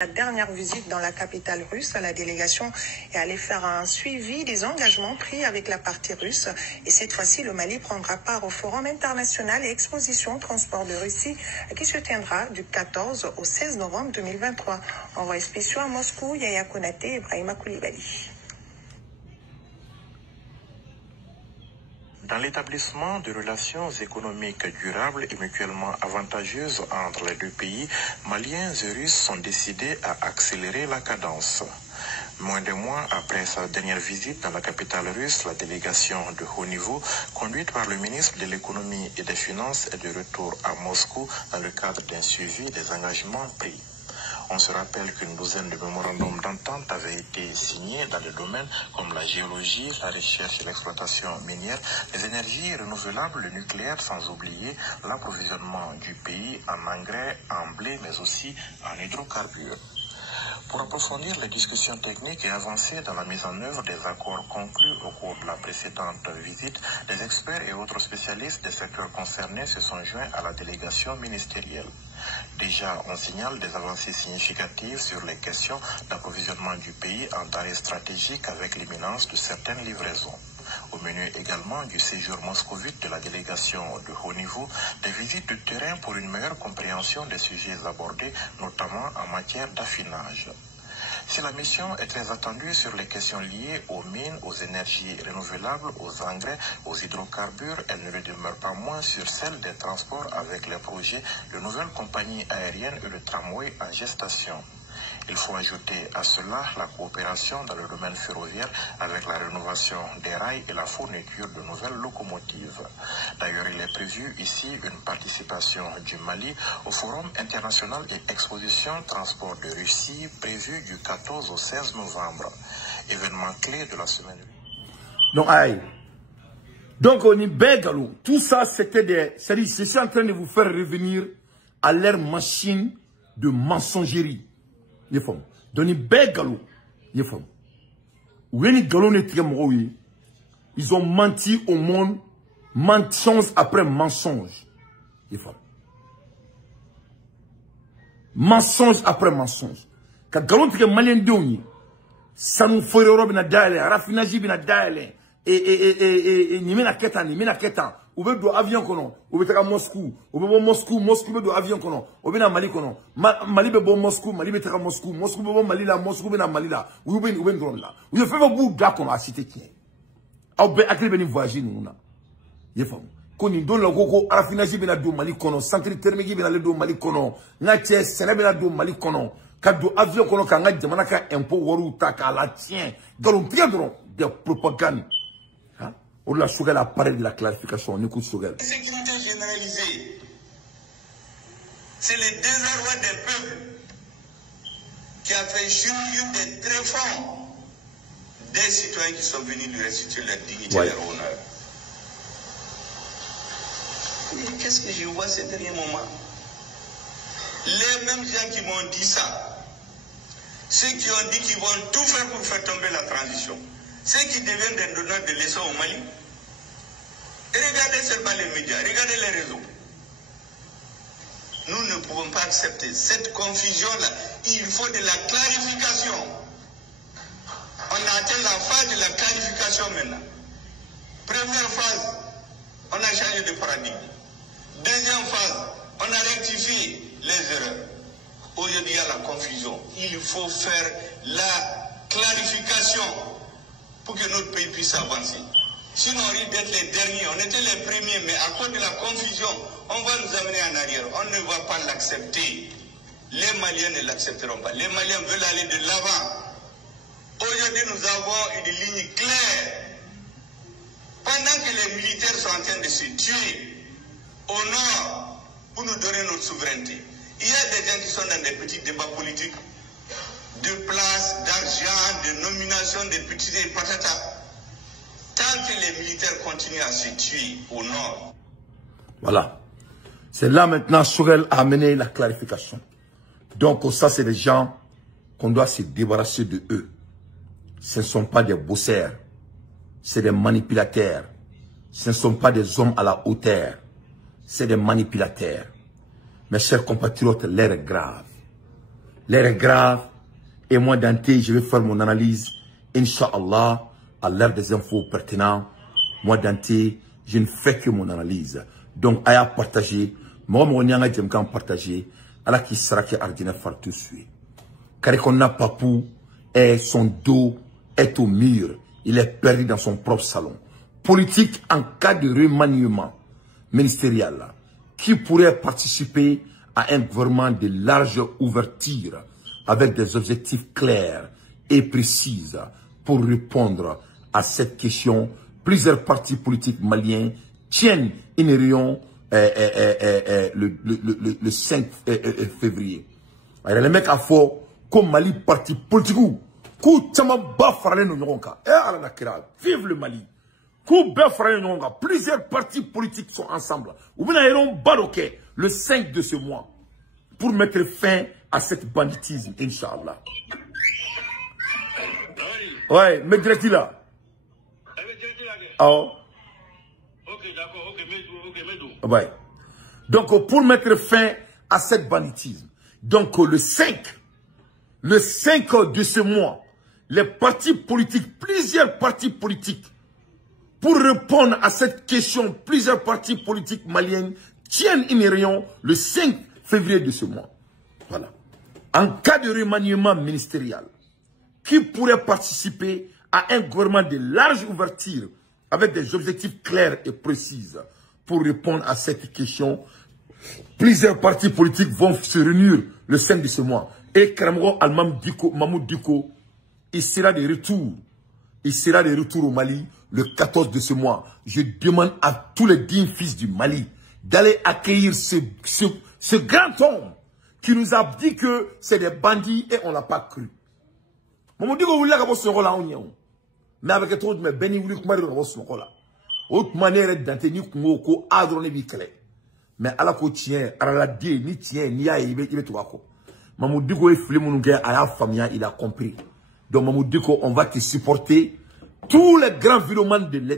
La dernière visite dans la capitale russe, la délégation est allée faire un suivi des engagements pris avec la partie russe. Et cette fois-ci, le Mali prendra part au Forum international et exposition transport de Russie qui se tiendra du 14 au 16 novembre 2023. Envoyé spéciaux à Moscou, Yaya Konaté et Ibrahima Koulibaly. Dans l'établissement de relations économiques durables et mutuellement avantageuses entre les deux pays, Maliens et Russes sont décidés à accélérer la cadence. Moins de mois après sa dernière visite dans la capitale russe, la délégation de haut niveau, conduite par le ministre de l'économie et des finances, est de retour à Moscou dans le cadre d'un suivi des engagements pris. On se rappelle qu'une douzaine de mémorandums d'entente avaient été signés dans des domaines comme la géologie, la recherche et l'exploitation minière, les énergies renouvelables, le nucléaire, sans oublier l'approvisionnement du pays en engrais, en blé, mais aussi en hydrocarbures. Pour approfondir les discussions techniques et avancer dans la mise en œuvre des accords conclus au cours de la précédente visite, les experts et autres spécialistes des secteurs concernés se sont joints à la délégation ministérielle. Déjà, on signale des avancées significatives sur les questions d'approvisionnement du pays en denrées stratégiques avec l'imminence de certaines livraisons. Au menu également du séjour moscovite de la délégation de haut niveau, des visites de terrain pour une meilleure compréhension des sujets abordés, notamment en matière d'affinage. Si la mission est très attendue sur les questions liées aux mines, aux énergies renouvelables, aux engrais, aux hydrocarbures, elle ne le demeure pas moins sur celle des transports avec les projets de nouvelles compagnies aériennes et le tramway en gestation. Il faut ajouter à cela la coopération dans le domaine ferroviaire avec la rénovation des rails et la fourniture de nouvelles locomotives. D'ailleurs, il est prévu ici une participation du Mali au Forum international et exposition transport de Russie prévu du 14 au 16 novembre. Événement clé de la semaine. Donc on est bégalou. Tout ça, c'était des... C'est-à-dire, je suis en train de vous faire revenir à leur machine de mensongerie. Donc, ils ont menti au monde, mensonge après mensonge. Mensonge après mensonge. Quand galon tike malien doni, ça nous fait robe na daile, raffinage bina daile, et ni mena ketan. Ou be do avion kono, ou be taka Moscou, ou be bo Moscou be do avion kono, ou be na Mali kono, Mali be bo Moscou, Mali be taka Moscou be bo Mali la, Moscou be na Mali la, ou be drone la. Ou fait bo da kono a cité qui. Ou be akri be ni voyager nous na. Yefam. Koni don la gogo raffinage be na do Mali kono, centre thermique be na le do Mali kono, na tie sene be na do Mali kono, ka do avion kono ka nga jamana ka impôt waru ta ka la tien. Galon piedron de propagande. On l'a Choguel a parlé de la clarification. On écoute Choguel. L'insécurité généralisée, c'est le désarroi des peuples qui a fait surgir des tréfonds des citoyens qui sont venus lui restituer leur dignité et leur honneur. Qu'est-ce que je vois ces derniers moments? Les mêmes gens qui m'ont dit ça, ceux qui ont dit qu'ils vont tout faire pour faire tomber la transition, ceux qui deviennent des donneurs de leçons au Mali. Et regardez seulement les médias, regardez les réseaux. Nous ne pouvons pas accepter cette confusion-là. Il faut de la clarification. On a atteint la phase de la clarification maintenant. Première phase, on a changé de paradigme. Deuxième phase, on a rectifié les erreurs. Aujourd'hui, il y a la confusion. Il faut faire la clarification pour que notre pays puisse avancer. Sinon, on risque d'être les derniers. On était les premiers, mais à cause de la confusion, on va nous amener en arrière. On ne va pas l'accepter. Les Maliens ne l'accepteront pas. Les Maliens veulent aller de l'avant. Aujourd'hui, nous avons une ligne claire. Pendant que les militaires sont en train de se tuer au nord pour nous donner notre souveraineté, il y a des gens qui sont dans des petits débats politiques de place, d'argent, de nomination, de petits patatas. Tant que les militaires continuent à se tuer au nord. Voilà. C'est là maintenant Choguel a amené la clarification. Donc ça, c'est des gens qu'on doit se débarrasser de eux. Ce ne sont pas des bosseurs. C'est des manipulateurs. Ce ne sont pas des hommes à la hauteur. C'est des manipulateurs. Mes chers compatriotes, l'air est grave. L'heure est grave. Et moi, Dante, je vais faire mon analyse. Inch'Allah, à l'heure des infos pertinentes. Moi, Dante, je ne fais que mon analyse. Donc, à partager. Moi, mon nyanga j'aime quand partager. Alors qui sera que Ardina faire tout de suite. Car qu'on a papou et son dos est au mur. Il est perdu dans son propre salon. Politique en cas de remaniement ministériel qui pourrait participer à un gouvernement de large ouverture avec des objectifs clairs et précis pour répondre à cette question. Plusieurs partis politiques maliens tiennent une réunion le 5 février. Alors les mecs à fort comme Mali parti politique ou vive le Mali. Plusieurs partis politiques sont ensemble. Ou bien ils baloqué le 5 de ce mois pour mettre fin à cette banditisme, Inch'Allah. Ouais, mais direct là. Oh. Ok, d'accord, ok, mais ouais. Donc, pour mettre fin à cette banditisme, donc le 5 de ce mois, les partis politiques, plusieurs partis politiques, pour répondre à cette question, plusieurs partis politiques maliens tiennent une réunion le 5 février de ce mois. Voilà. En cas de remaniement ministériel, qui pourrait participer à un gouvernement de large ouverture avec des objectifs clairs et précis pour répondre à cette question. Plusieurs partis politiques vont se réunir le 5 de ce mois. Et Karamgo Mahmoud Diko, il sera de retour. Il sera de retour au Mali le 14 de ce mois. Je demande à tous les dignes fils du Mali d'aller accueillir ce grand homme qui nous a dit que c'est des bandits et on l'a pas cru. Mahmoud Diko voulait avoir ce rôle-là. Mais avec tout le monde, Benny voulait avoir ce rôle-là. Autre manière d'entendre qu'on a adressé les clés. Mais à la côte tient, à la die, ni tient, ni a, il est tout à coup. Mahmoud Diko est filé mon gars à la famille, il a compris. Donc Mahmoud Diko, on va te supporter. Tous les grands viromanes de l'aide.